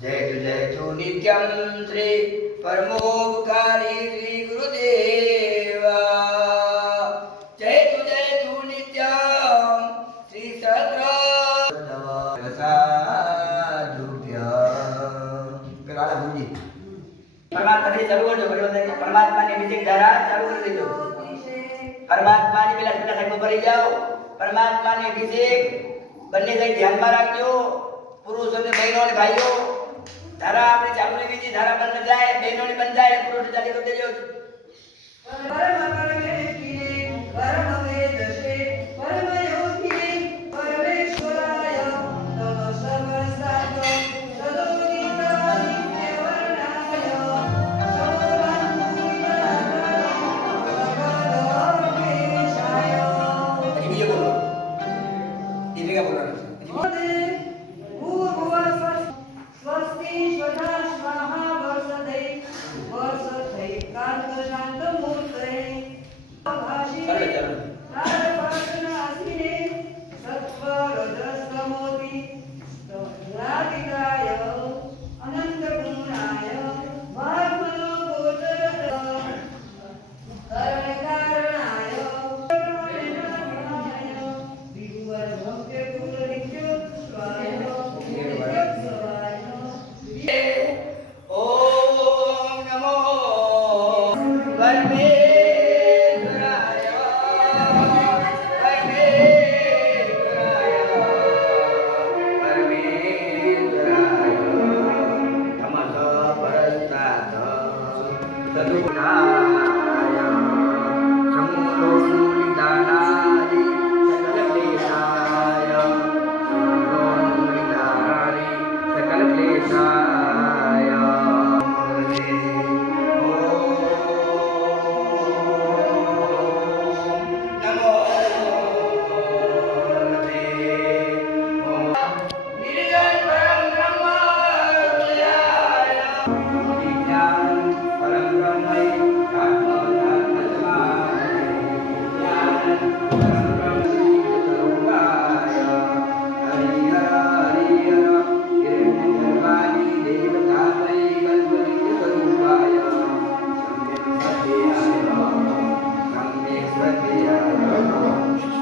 જય જય જો નિત્યમ શ્રી પરમોપકારી શ્રી ગુરુદેવા. જય તુ જય પેલા ગુરુજી. પરમાત્માની જાઓ. પરમાત્માની અભિષેક બંને કઈ ધ્યાનમાં રાખજો. પુરુષ અને બહેનો અને ભાઈઓ, ધારા આપણે ચાલુ છે ધારા બંધ જાય બહેનો ની બંધ જાય પુરુષ ચાલી કરી દેજો.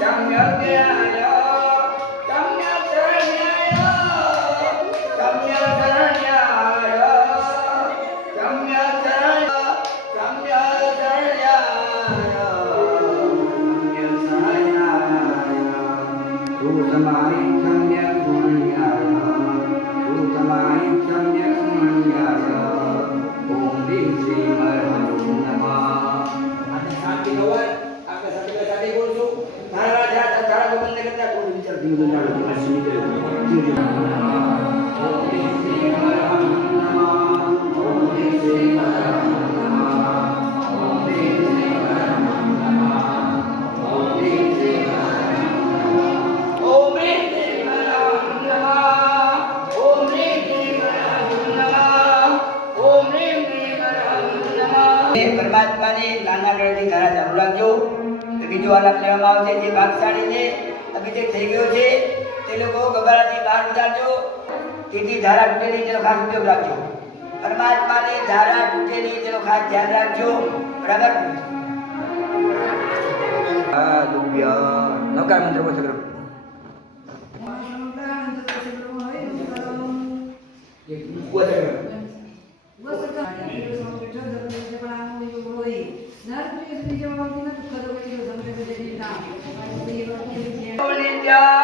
સમ્યક અભિષેક થઈ ગયો છે. તે લોકો ગભરાથી બહાર ઉતારજો. તેથી ધારા તૂટે નહીં તેનો ખાસ ઉપયોગ રાખજો. પરમાત્માની ધારા તૂટે નહીં તેનો ખાસ ધ્યાન રાખજો. બરાબર? નવકાર મંત્ર બોલ કરો. નિત્યામ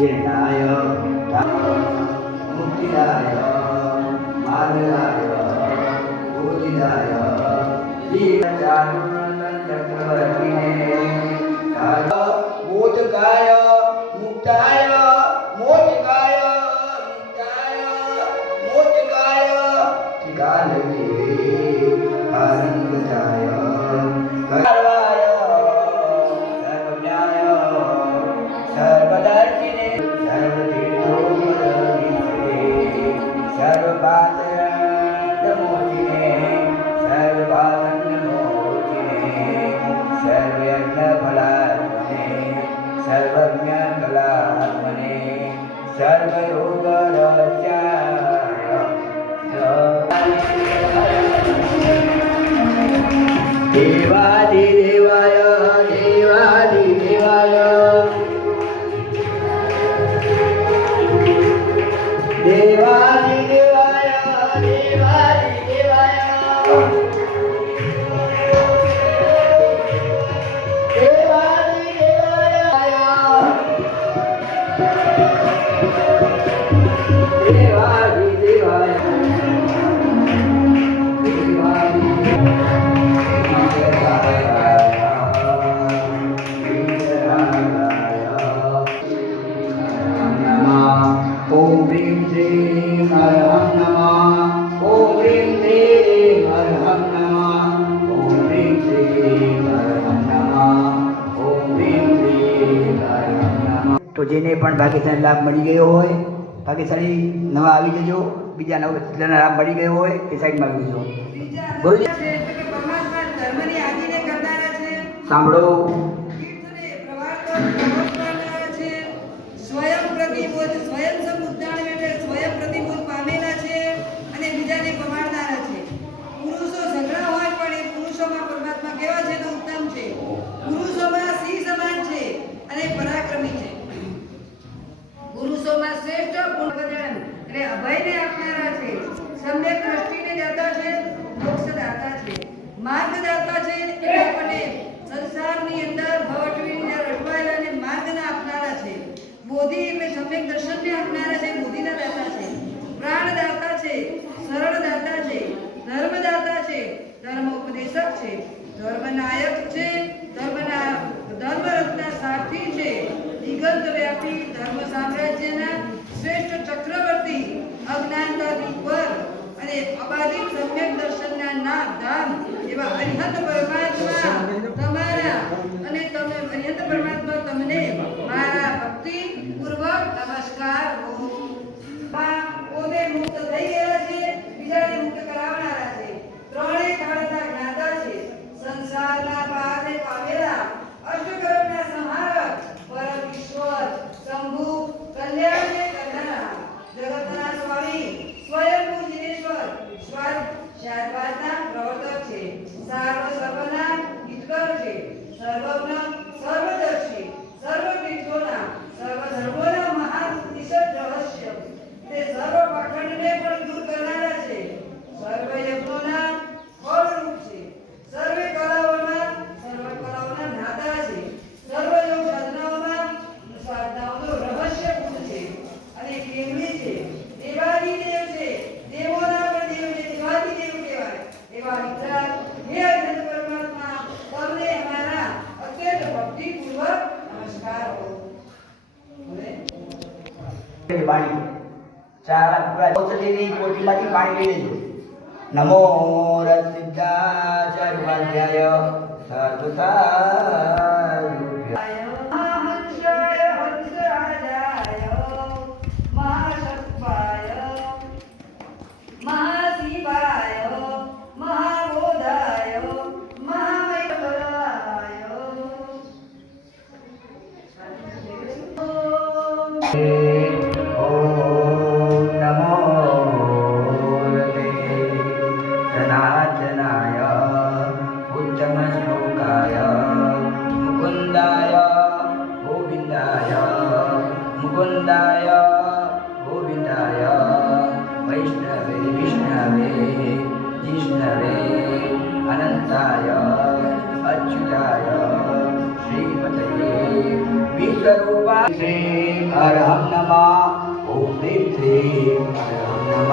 દેનાય મુક્તિદાય માર્ગદાય ભૂતિદાય ચક્રવર્તીને બોધકાય મુક્તાય Server oder પણ પાકિસ્તાની લાભ મળી ગયો હોય, પાકિસ્તાની નવા આવી જજો, બીજા નવ જેટલાને લાભ મળી ગયો હોય, એ સાઈડમાં આવી જજો. બરોબર સાંભળો. કેવા છે તો પરમાત્મા ધર્મની આદિને કરનારા છે સાંભળો તીર્થને પ્રવાર્તો પ્રવર્તનારા છે સ્વયં પ્રતિબોધ સ્વયં સમુદ્ધાણ એટલે સ્વયં પ્રતિબોધ પામેલા છે અને બીજાને પમાડનારા છે પુરુષો ઝઘડા હોય પણ એ પુરુષોમાં પરમાત્મા કેવા છે તો ઉત્તમ છે પુરુષોમાં સિંહ સમાન છે અને પરાક્રમી છે પુરુષોમાં શ્રેષ્ઠ પૂર્વજન એટલે અભયને આપનારા છે. સમ્યક દ્રષ્ટિને દાતા છે, મોક્ષદાતા છે. માર્ગદાતા છે એટલે આપણને સંસારની અંદર ભવટવીને રટવાયેલાને માર્ગના આપનારા છે. બોધિ એટલે સમ્યક દર્શનને આપનારા છે, બોધિના દાતા છે. પ્રાણદાતા છે, સરળદાતા છે, ધર્મદાતા છે ધર્મ ઉપદેશક છે. ધર્મનાયક છે, ધર્મના, ધર્મરત્ના સાથી છે. દિગંત વ્યાપી ધર્મ સામ્રાજ્યના શ્રેષ્ઠ ચક્રવર્તી અજ્ઞાનતાથી પર અને અબાધિત સમ્યક દર્શનના ધામ એવા અરિહંત પરમાત્મા તમારા અને તમે અરિહંત પરમાત્મા તમને મારા ભક્તિ પૂર્વક નમસ્કારમાં પોતે મુક્ત થઈ ગયેલા છે બીજાને મુક્ત કરાવનારા છે ત્રણેય કાળના જ્ઞાતા છે સંસારના પારને પામેલા અષ્ટકર્મના સંહારક પરમ ઈશ્વર શંભુ કલ્યાણને કરનારા જગતના સ્વામી સ્વયંભૂ જીનેશ્વર સ્વાદ શાદવાદના પ્રવર્તક છે સર્વ સર્વના હિતકર છે સર્વજ્ઞ, સર્વદર્શી સર્વ સર્વ ધર્મોના મહાન નિષદ રહસ્ય. તે સર્વ પણ દૂર કરનારા છે. સર્વ યજ્ઞોના namo satu sa વિશ્વરૂપા શ્રી હર હમ નમઃ ઓમ દેવ શ્રી હર હમ નમઃ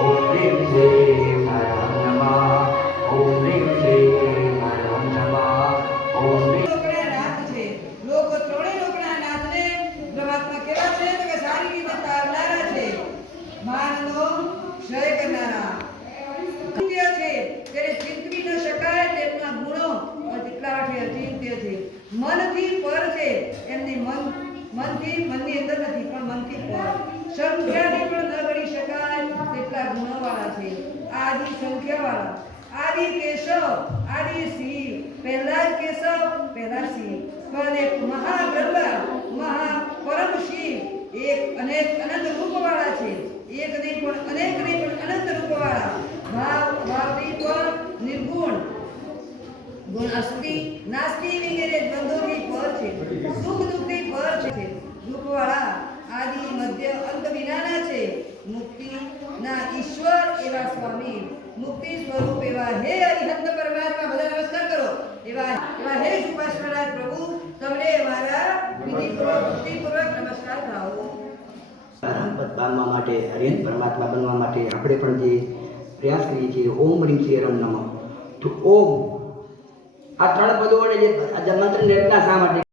ઓમ હ્રીમ શ્રીમ સંખ્યાને પણ ન શકાય તેટલા ગુણોવાળા છે. આદિ સંખ્યાવાળા. આદિ કેશવ, આદિ સિંહ પહેલા કેશવ, પહેલા સિંહ પણ એક મહાબ્રહ્મ મહા પરમ શિવ, એક અનેક અનંત રૂપવાળા છે. એક નહીં પણ અનેક નહીં પણ અનંત રૂપવાળા. ભાવ ભાવની પણ નિર્ગુણ. ગુણ અસ્તિ નાસ્તિ વગેરે દ્વંદ્વોથી પર છે. સુખ દુઃખથી પર છે. રૂપવાળા આદિ મધ્ય અંત વિનાના છે. મુક્તિ ના ઈશ્વર એવા સ્વામી. મુક્તિ સ્વરૂપ એવા હે અરિહંત પરમાત્મા. બધા નમસ્કાર કરો. એવા એવા હે સુપાશ્વરાજ પ્રભુ. તમને મારા વિધિપૂર્વક, ભક્તિપૂર્વક નમસ્કાર થાઓ પામવા માટે હરિયન પરમાત્મા બનવા માટે આપણે પણ જે પ્રયાસ કરીએ છીએ, ઓમ રીમ શ્રી રમ નમઃ. તો ઓમ. આ ત્રણ પદો વડે જે મંત્રની રચના શા માટે?